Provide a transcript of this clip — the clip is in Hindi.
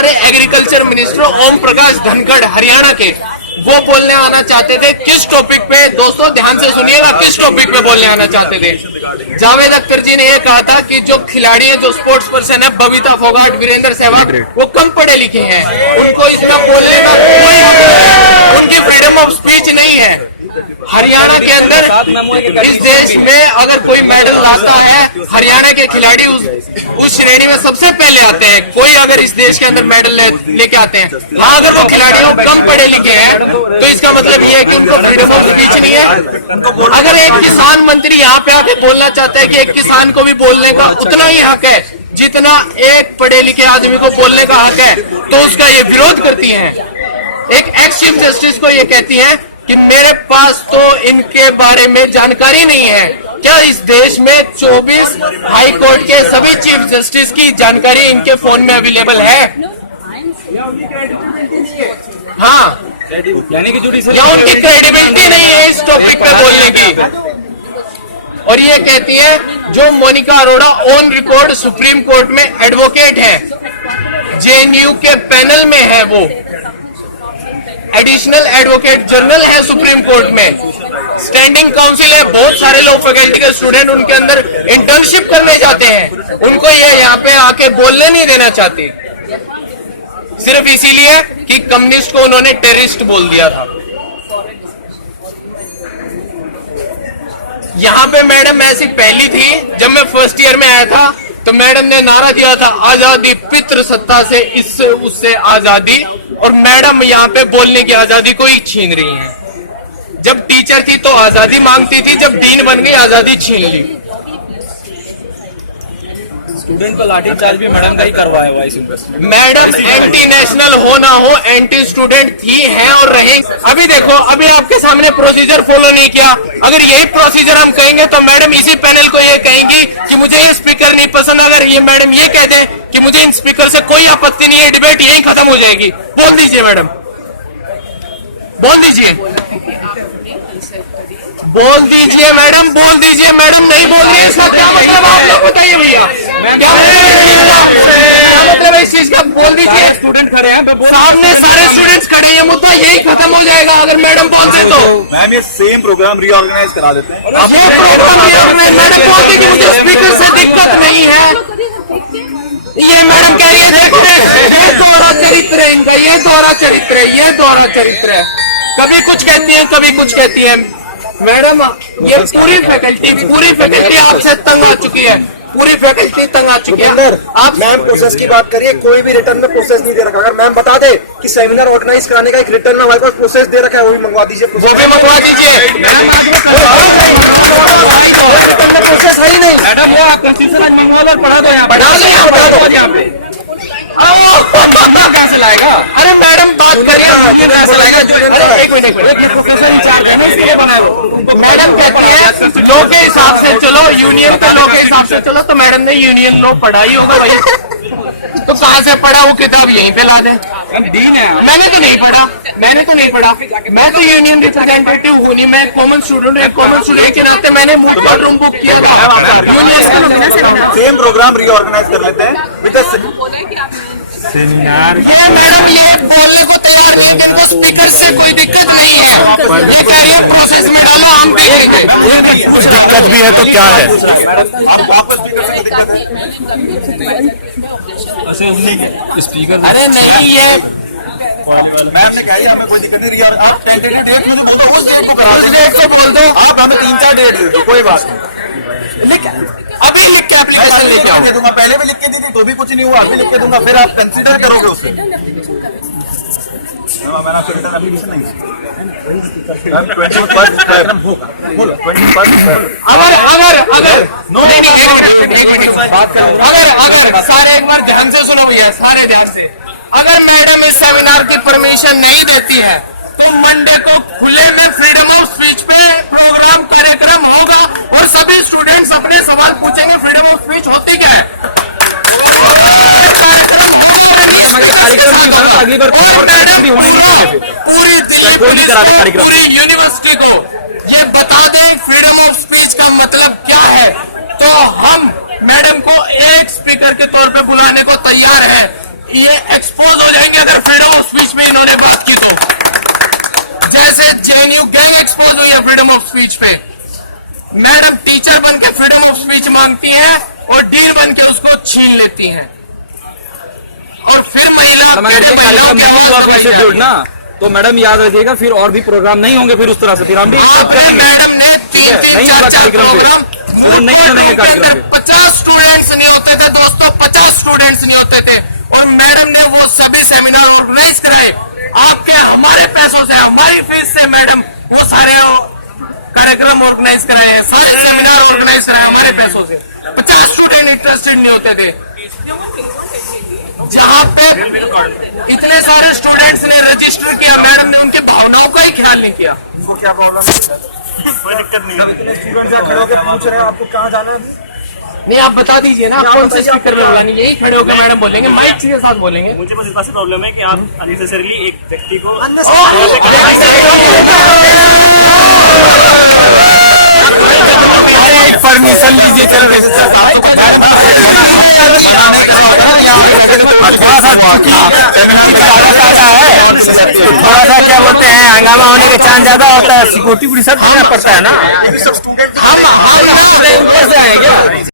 हमारे एग्रीकल्चर मिनिस्टर ओम प्रकाश धनखड़ हरियाणा के, वो बोलने आना चाहते थे। किस टॉपिक पे दोस्तों ध्यान से सुनिएगा, किस टॉपिक पे बोलने आना चाहते थे? जावेद अख्तर जी ने ये कहा था कि जो खिलाड़ी हैं, जो स्पोर्ट्स पर्सन है, बबीता फोगाट, वीरेंद्र सहवाग, वो कम पढ़े लिखे हैं, उनको इसमें बोलने का कोई हक नहीं, उनकी फ्रीडम ऑफ स्पीच नहीं है। हरियाणा के अंदर इस देश में अगर कोई मेडल लाता है, हरियाणा के खिलाड़ी उस श्रेणी में सबसे पहले आते हैं। कोई अगर इस देश के अंदर मेडल लेके आते हैं, हाँ, अगर वो खिलाड़ियों कम पढ़े लिखे हैं तो इसका मतलब ये है कि उनको फ्रीडम ऑफ स्पीच नहीं है। अगर एक किसान मंत्री यहाँ पे आके बोलना चाहता है कि एक किसान को भी बोलने का उतना ही हक है जितना एक पढ़े लिखे आदमी को बोलने का हक है, तो उसका ये विरोध करती हैं। एक एक्स चीफ जस्टिस को ये कहती है कि मेरे पास तो इनके बारे में जानकारी नहीं है। क्या इस देश में 24 हाई कोर्ट के सभी चीफ जस्टिस की जानकारी इनके फोन में अवेलेबल है? हाँ, यानी कि या उनकी क्रेडिबिलिटी नहीं है इस टॉपिक पे बोलने की। और ये कहती है, जो Monika Arora on record supreme court में एडवोकेट है, जेएनयू के पैनल में है, वो एडिशनल एडवोकेट जनरल है सुप्रीम कोर्ट में, स्टैंडिंग काउंसिल है, बहुत सारे लोग फैकल्टी के स्टूडेंट उनके अंदर इंटर्नशिप करने जाते हैं, उनको ये यहाँ पे आके बोलने नहीं देना चाहती, सिर्फ इसीलिए कि कम्युनिस्ट को उन्होंने टेररिस्ट बोल दिया था। यहाँ पे मैडम ऐसी पहली थी, जब मैं फर्स्ट ईयर में आया था तो मैडम ने नारा दिया था, आजादी पितृ सत्ता से, इससे उससे आजादी, और मैडम यहाँ पे बोलने की आजादी को ही छीन रही हैं। जब टीचर थी तो आजादी मांगती थी, जब डीन बन गई आजादी छीन ली। स्टूडेंट का लाठीचार्ज भी मैडम का ही करवाया हुआ है। मैडम एंटी नेशनल हो ना हो, एंटी स्टूडेंट थी, हैं और रहेंगे। अभी देखो, अभी आपके सामने प्रोसीजर फॉलो नहीं किया। अगर यही प्रोसीजर हम कहेंगे तो मैडम इसी पैनल को ये कहेंगी कि मुझे ये स्पीकर नहीं पसंद। अगर ये मैडम ये कह दें कि मुझे इन स्पीकर से कोई आपत्ति नहीं है, डिबेट यही खत्म हो जाएगी। बोल दीजिए मैडम, बोल दीजिए, बोल दीजिए मैडम, बोल दीजिए मैडम। नहीं बोल रही है, इसका क्या मतलब आप लोग बताइए भैया, क्या मतलब है इस चीज का? बोल दीजिए। स्टूडेंट खड़े हैं, सामने सारे स्टूडेंट्स खड़े हैं, मुद्दा यही खत्म हो जाएगा अगर मैडम बोलते तो। मैम ये सेम प्रोग्राम रीऑर्गेनाइज करा देते हैं। अब ये प्रोग्राम मैडम बोलते कि मुझे स्पीकर से दिक्कत नहीं है, ये मैडम कह रही है ये दोहरा चरित्र है इनका, ये दोहरा चरित्र है, ये दोहरा चरित्र है। कभी कुछ कहती है, कभी कुछ कहती है। मैडम ये पूरी फैकल्टी आपसे तंग आ चुकी है, पूरी फैकल्टी तंग आ चुकी है। आप मैम प्रोसेस की बात करिए, कोई भी रिटर्न में प्रोसेस नहीं दे रखा। अगर मैम बता दे कि सेमिनार ऑर्गेनाइज कराने का एक रिटर्न में हमारे पास प्रोसेस दे रखा है, वो भी मंगवा दीजिए। वो भी मंगवा दीजिए। प्रोसेस है ही नहीं मैडम, वो कॉन्स्टिट्यूशन मिनिमल पढ़ा दो, बढ़ा दो यहाँ पे। कैसे लाएगा? अरे मैडम बात करिए, कैसे लाएगा? अरे एक मिनट, मैडम कहती है लॉ के हिसाब से चलो, यूनियन के लॉ के हिसाब से चलो, तो मैडम ने यूनियन लॉ पढ़ा ही होगा भैया। तो कहाँ से पढ़ा? वो किताब यहीं पे ला दे। डीन है। मैंने तो नहीं पढ़ा, मैं तो यूनियन रिप्रेजेंटेटिव हूँ नहीं, मैं कॉमन स्टूडेंट हूँ। कॉमन स्टूडेंट के नाते मैंने मूड पर रूम बुक किया था यूनियन। सेम प्रोग्राम रीऑर्गेनाइज कर लेते हैं विद सेमिनार। ये मैडम ये बोलने को तैयार नहीं है कि इनको स्पीकर से कोई दिक्कत नहीं है, ये कह रही है प्रोसेस में डालो, हम देखेंगे। कुछ दिक्कत भी है तो क्या है? स्पीकर अरे नहीं, ये मैम ने कहा हमें कोई दिक्कत नहीं। आप टेंटेटिव डेट मुझे बोल दो, उस डेट को करा उस डेट से बोल दो। आप हमें 3-4 डेट दे दो, कोई बात नहीं। अभी लिख के एप्लीकेशन लेके आओ। दे दूंगा, पहले भी लिख के दी थी तो भी कुछ नहीं हुआ, अभी लिख के दूंगा, फिर आप कंसीडर करोगे उसे। मैंने आपको रिटर्न एप्लीकेशन नहीं, अगर सारे एक बार ध्यान से सुनो भैया, सारे ध्यान से। अगर मैडम इस सेमिनार की परमिशन नहीं देती है तो मंडे को खुले में फ्रीडम ऑफ स्पीच पे प्रोग्राम कार्यक्रम होगा और सभी स्टूडेंट्स अपने सवाल पूछेंगे। फ्रीडम ऑफ स्पीच होती क्या है? अगली बार पूरी दिल्ली पुलिस को, पूरी यूनिवर्सिटी को ये बता दें फ्रीडम ऑफ स्पीच का मतलब क्या है, तो हम मैडम को एक स्पीकर के तौर पे बुलाने को तैयार है। ये एक्सपोज हो जाएंगे अगर फ्रीडम ऑफ स्पीच पे इन्होंने बात की तो। जैसे जेएनयू गैंग एक्सपोज हुई है फ्रीडम ऑफ स्पीच पे। मैडम टीचर बन के फ्रीडम ऑफ स्पीच मांगती हैं और डीन बन के उसको छीन लेती हैं। और फिर कार्यक्रम नहीं हुआ फिर से जुड़ना, तो मैडम याद रखिएगा फिर और भी प्रोग्राम नहीं होंगे फिर उस तरह से, फिर हम भी मैडम ने नहीं होगा कार्यक्रम, नहीं सुनेंगे कार्यक्रम। 50 स्टूडेंट्स नहीं होते थे दोस्तों, 50 स्टूडेंट्स नहीं होते थे, और मैडम ने वो सभी सेमिनार ऑर्गेनाइज कराए आपके हमारे पैसों से, हमारी फीस से। मैडम वो सारे कार्यक्रम ऑर्गेनाइज कराए हैं, सारे सेमिनार ऑर्गेनाइज कराए हमारे पैसों से। 50 स्टूडेंट इंटरेस्टेड नहीं होते थे। जहां पे इतने सारे स्टूडेंट्स ने रजिस्टर किया, मैडम ने उनके भावनाओं का ही ख्याल नहीं किया। इनको क्या प्रॉब्लम है? कोई दिक्कत नहीं है। इतने स्टूडेंट यहाँ खड़े होकर पूछ रहे हैं आपको कहाँ जाना है? नहीं आप बता दीजिए ना, आप कौन से स्पीकर पे बुलानी, यही खड़े होकर मैडम बोलेंगे, माइक के साथ बोलेंगे। मुझे बस इस बात से प्रॉब्लम है कि आप अननेसेसरीली एक व्यक्ति को परमिशन लीजिए, चल रहे थोड़ा सा क्या बोलते हैं, हंगामा होने के चांस ज्यादा होता है, सिक्योरिटी पुलिस सब देना पड़ता है ना। स्टूडेंट हम